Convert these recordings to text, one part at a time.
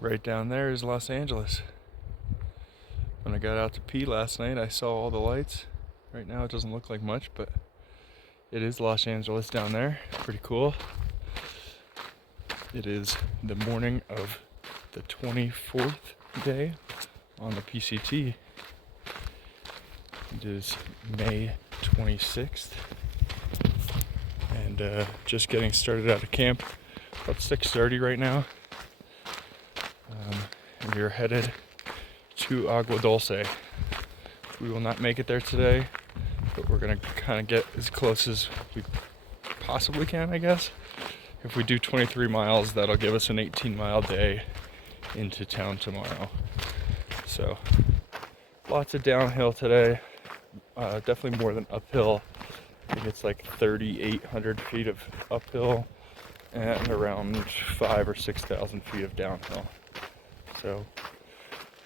Right down there is Los Angeles. When I got out to pee last night, I saw all the lights. Right now it doesn't look like much, but it is Los Angeles down there. Pretty cool. It is the morning of the 24th day on the PCT. It is May 26th. And just getting started out of camp. About 6:30 right now. And we are headed to Agua Dulce. We will not make it there today, but we're gonna kind of get as close as we possibly can, I guess. If we do 23 miles, that'll give us an 18-mile day into town tomorrow. So lots of downhill today, definitely more than uphill. I think it's like 3,800 feet of uphill and around 5,000 or 6,000 feet of downhill. So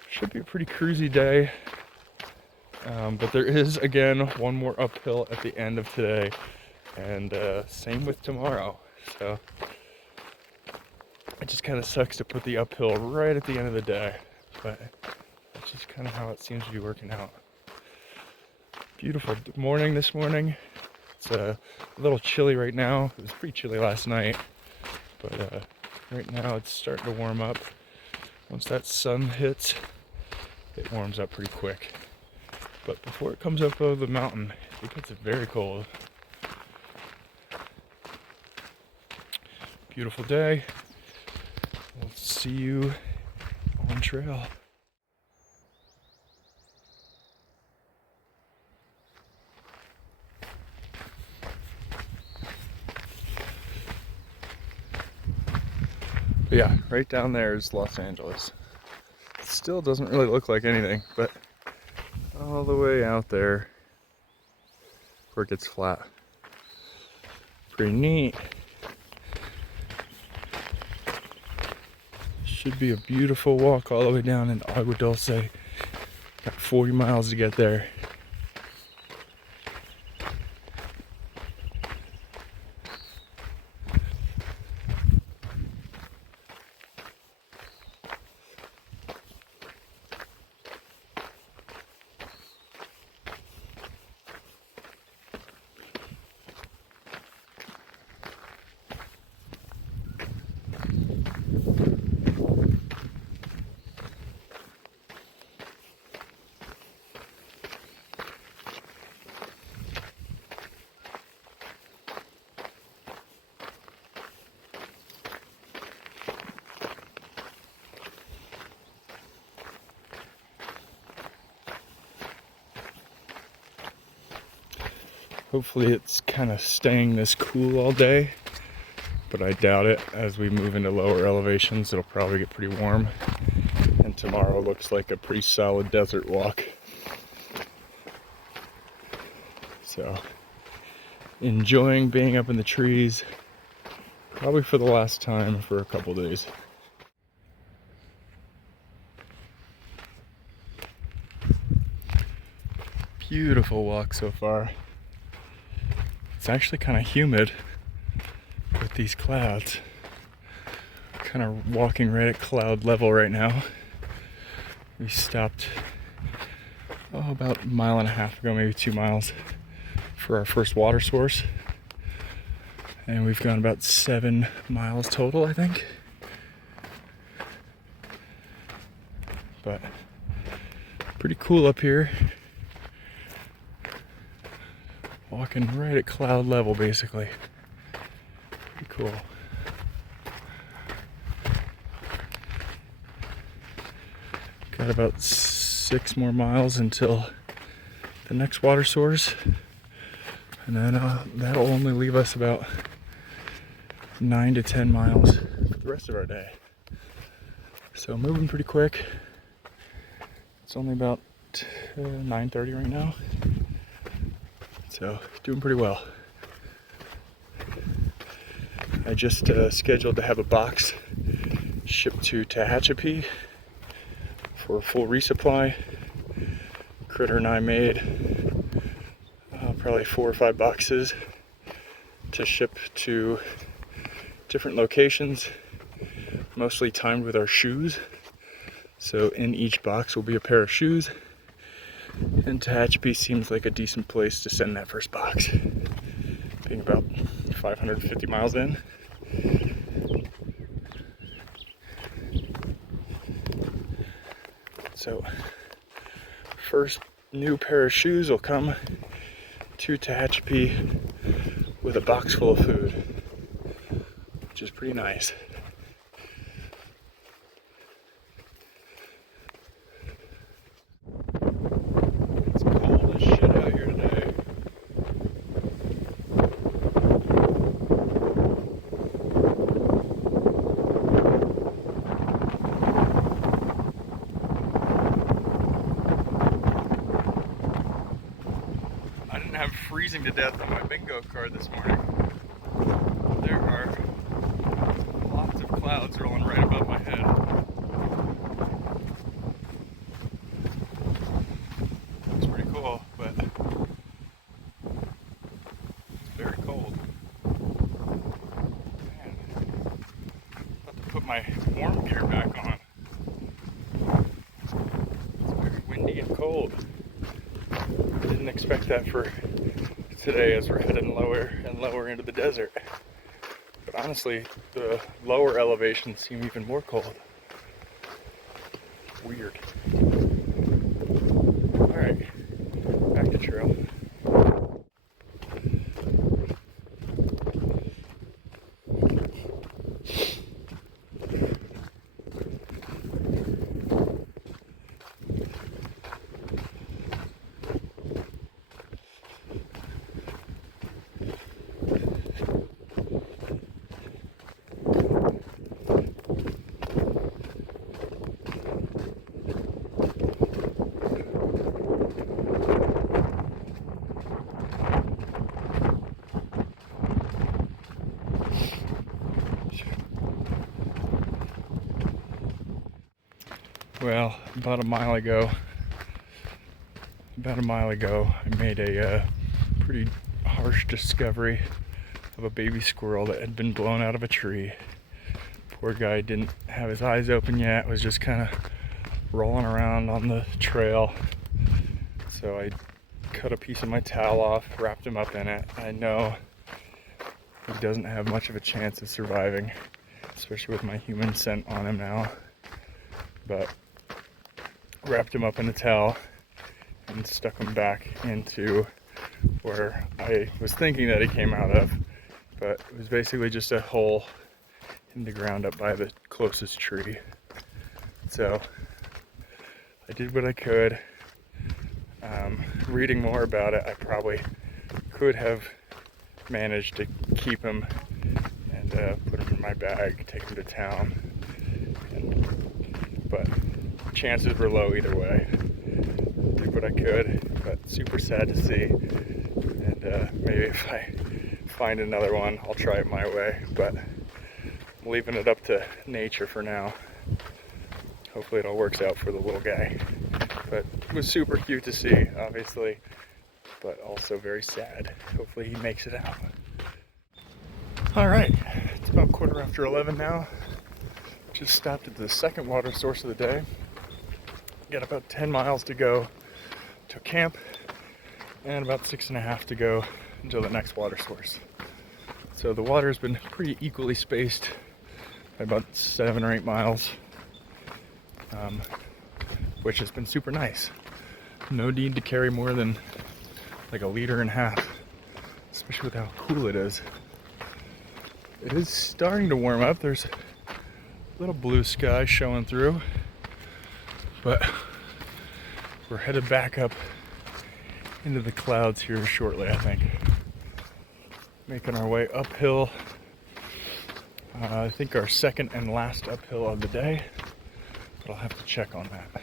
should be a pretty cruisy day, but there is again one more uphill at the end of today, and same with tomorrow. So it just kind of sucks to put the uphill right at the end of the day, but that's just kind of how it seems to be working out. Beautiful morning this morning. It's a little chilly right now. It was pretty chilly last night, but right now it's starting to warm up. Once that sun hits, it warms up pretty quick. But before it comes up over the mountain, it gets very cold. Beautiful day. We'll see you on trail. But yeah, right down there is Los Angeles. It still doesn't really look like anything, but all the way out there where it gets flat. Pretty neat. Should be a beautiful walk all the way down into Agua Dulce. Got 40 miles to get there. Hopefully it's kind of staying this cool all day, but I doubt it. As we move into lower elevations, it'll probably get pretty warm. And tomorrow looks like a pretty solid desert walk. So, enjoying being up in the trees, probably for the last time for a couple days. Beautiful walk so far. It's actually kind of humid with these clouds. Kind of walking right at cloud level right now. We stopped about a mile and a half ago, maybe 2 miles, for our first water source. And we've gone about 7 miles total, I think. But pretty cool up here. Walking right at cloud level, basically. Pretty cool. Got about 6 more miles until the next water source. And then that'll only leave us about 9 to 10 miles for the rest of our day. So moving pretty quick. It's only about 9:30 right now. So, doing pretty well. I just scheduled to have a box shipped to Tehachapi for a full resupply. Critter and I made probably 4 or 5 boxes to ship to different locations. mostly timed with our shoes. So in each box will be a pair of shoes, and Tehachapi seems like a decent place to send that first box. Being about 550 miles in. So first new pair of shoes will come to Tehachapi with a box full of food, which is pretty nice. It's cold as shit out here today. I didn't have freezing to death on my bingo card this morning. There are lots of clouds rolling right above my head. It's pretty cool, but it's very cold. Man, about to put my warm gear back on. It's very windy and cold. Didn't expect that for today as we're heading lower and lower into the desert. But honestly, the lower elevations seem even more cold. Weird. Alright, back to trail. Well, about a mile ago, I made a pretty harsh discovery of a baby squirrel that had been blown out of a tree. Poor guy didn't have his eyes open yet, was just kind of rolling around on the trail. So I cut a piece of my towel off, wrapped him up in it. I know he doesn't have much of a chance of surviving, especially with my human scent on him now. But wrapped him up in a towel and stuck him back into where I was thinking that he came out of, but it was basically just a hole in the ground up by the closest tree. So I did what I could. Reading more about it, I probably could have managed to keep him and put him in my bag, take him to town, but chances were low either way. Did what I could, but super sad to see. And maybe if I find another one, I'll try it my way. But I'm leaving it up to nature for now. Hopefully it all works out for the little guy. But it was super cute to see, obviously, but also very sad. Hopefully he makes it out. All right, it's about 11:15 now. Just stopped at the second water source of the day. Got about 10 miles to go to camp and about 6.5 to go until the next water source. So the water's been pretty equally spaced by about 7 or 8 miles, which has been super nice. No need to carry more than like 1.5 liters, especially with how cool it is. It is starting to warm up. There's a little blue sky showing through, but we're headed back up into the clouds here shortly, I think. Making our way uphill. I think our second and last uphill of the day, but I'll have to check on that.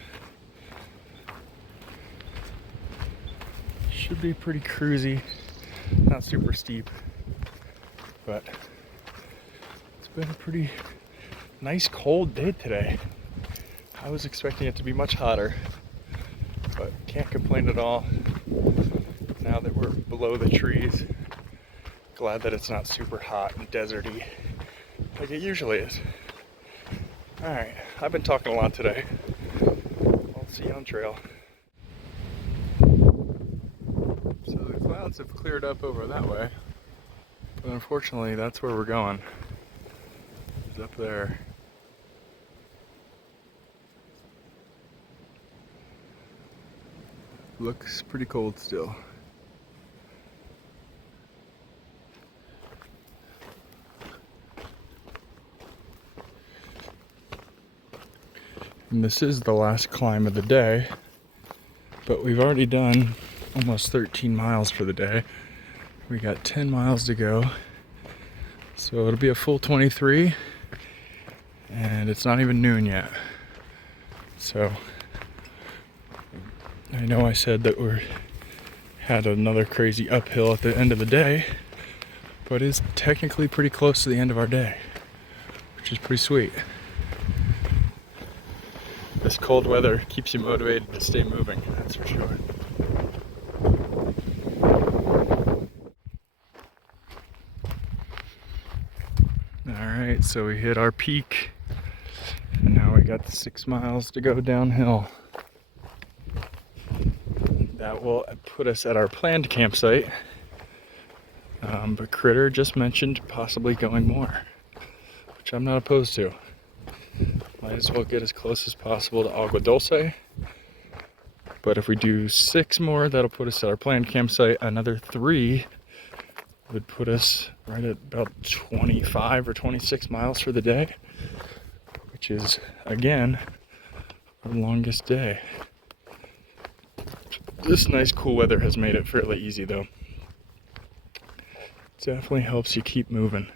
Should be pretty cruisy, not super steep, but it's been a pretty nice cold day today. I was expecting it to be much hotter, but can't complain at all. Now that we're below the trees, glad that it's not super hot and deserty like it usually is. Alright, I've been talking a lot today. I'll see you on trail. So the clouds have cleared up over that way, but unfortunately that's where we're going. It's up there. Looks pretty cold still. And this is the last climb of the day, but we've already done almost 13 miles for the day. We got 10 miles to go, so it'll be a full 23, and it's not even noon yet. So I know I said that we had another crazy uphill at the end of the day, but it's technically pretty close to the end of our day, which is pretty sweet. This cold weather keeps you motivated to stay moving, that's for sure. Alright, so we hit our peak, and now we got 6 miles to go downhill. That will put us at our planned campsite, but Critter just mentioned possibly going more, which I'm not opposed to. Might as well get as close as possible to Agua Dulce. But if we do 6 more, that'll put us at our planned campsite. Another 3 would put us right at about 25 or 26 miles for the day, which is, again, our longest day. This nice cool weather has made it fairly easy though. Definitely helps you keep moving.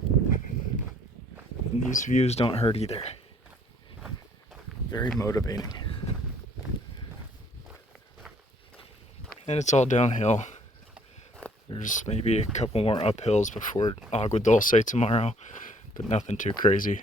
And these views don't hurt either. Very motivating. And it's all downhill. There's maybe a couple more uphills before Agua Dulce tomorrow, but nothing too crazy.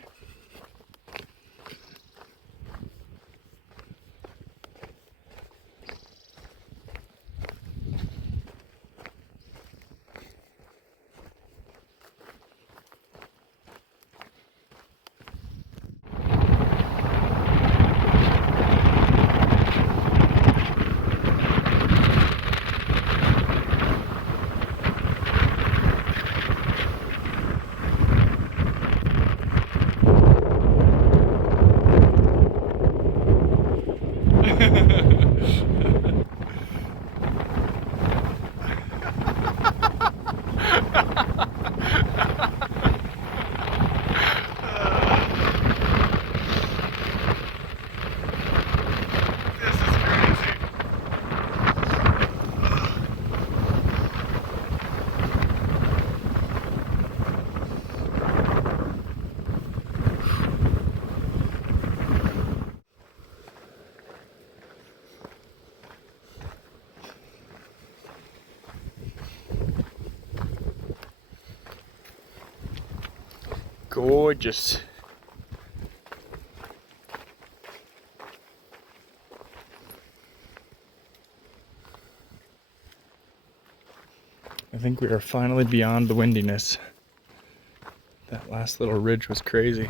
Gorgeous. I think we are finally beyond the windiness. That last little ridge was crazy.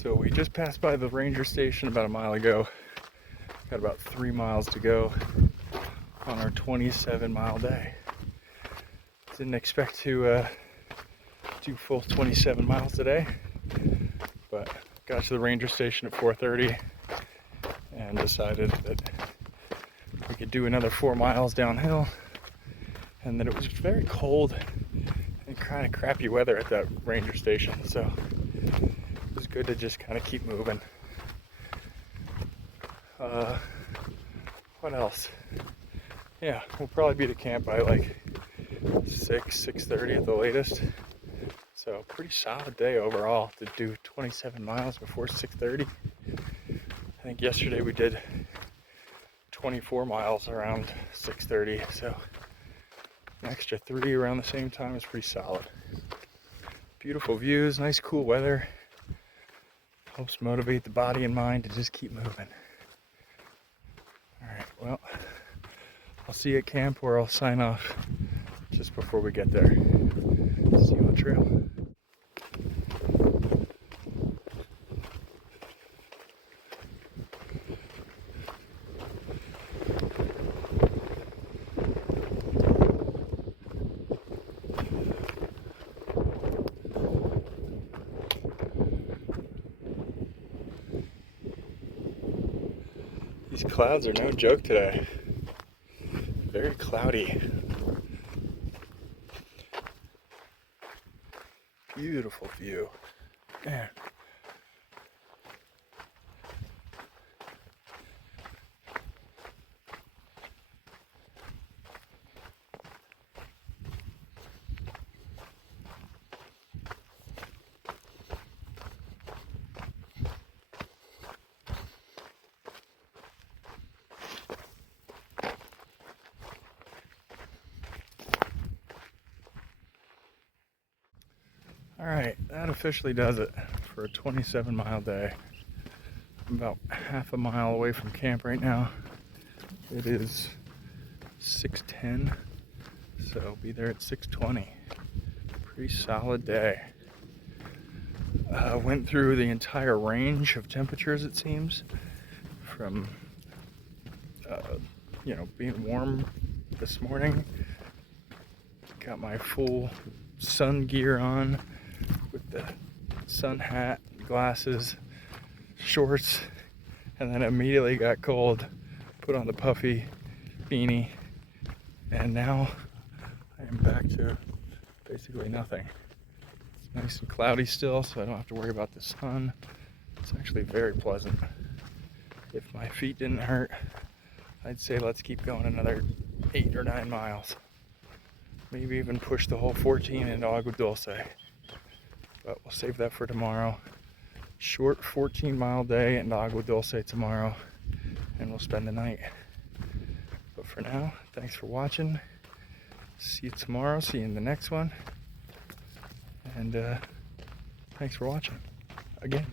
So we just passed by the ranger station about a mile ago. Got about 3 miles to go on our 27-mile day. Didn't expect to do full 27 miles today, but got to the ranger station at 4:30 and decided that we could do another 4 miles downhill, and that it was very cold and kind of crappy weather at that ranger station, so it was good to just kind of keep moving. What else? Yeah, we'll probably be to camp by like 6:30 at the latest. So pretty solid day overall to do 27 miles before 6:30. I think yesterday we did 24 miles around 6:30, so an extra 3 around the same time is pretty solid. Beautiful views, nice cool weather. Helps motivate the body and mind to just keep moving. Alright, well, I'll see you at camp, or I'll sign off just before we get there. See you on the trail. These clouds are no joke today. Very cloudy. Beautiful view. Man. Alright, that officially does it for a 27-mile day. I'm about half a mile away from camp right now. It is 6:10, so I'll be there at 6:20. Pretty solid day. Went through the entire range of temperatures, it seems, from being warm this morning. Got my full sun gear on with the sun hat, glasses, shorts, and then immediately got cold. Put on the puffy beanie, and now I am back to basically nothing. It's nice and cloudy still, so I don't have to worry about the sun. It's actually very pleasant. If my feet didn't hurt, I'd say let's keep going another 8 or 9 miles. Maybe even push the whole 14 into Agua Dulce. But we'll save that for tomorrow. Short 14-mile day in Agua Dulce tomorrow, and we'll spend the night. But for now, thanks for watching. See you tomorrow. See you in the next one. And thanks for watching again.